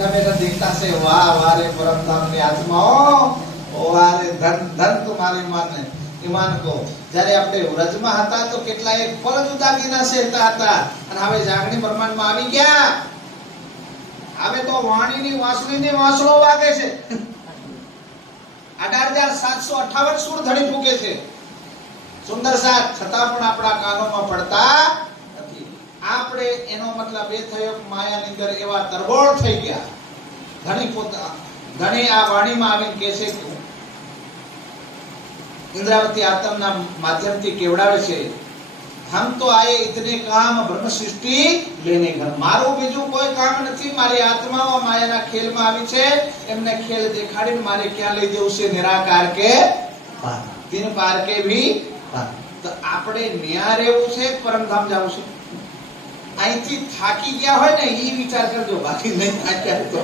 हमें देखता से वाह वारे परम धाम ની આત્માઓ વારે ધન ધન તમારી ઈમાન કો જ્યારે આપણે વ્રજમાં હતા તો કેટલાય ફળ જુદાગીના સહેતા હતા અને હવે જાગણી બ્રહ્માંડમાં આવી ગયા. હવે તો વાણીની વાંસળીની વાંસળો વાગે છે. 18,758 સૂર ધણી ફૂકે છે. સુંદર સાથ છતાં પણ આપણા કાનોમાં પડતા નથી. આપણે એનો મતલબ એ થયો કે માયાની અંદર એવા તરબોળ થઈ ગયા. ધણી આ વાણીમાં આવીને કહે છે કે इंद्रावती आत्मना माध्यमથી કેવડાવે છે, हम तो आए इतने काम ब्रह्म सृष्टि लेने घर. मारो બીજું કોઈ કામ નથી. મારી આત્માઓ માયાના ખેલમાં આવી છે. એમને ખેલ દેખાડીને મારે ક્યાં લઈ જવું છે? નિરાકાર કે પાર, તીન પાર કે ભી પાર. તો આપણે ન્યા રહેવું છે, પરમધામ જવું છે. અહીંથી થાકી ગયા હોય ને એ વિચાર કરજો, બાકી નહીં થાક્યા તો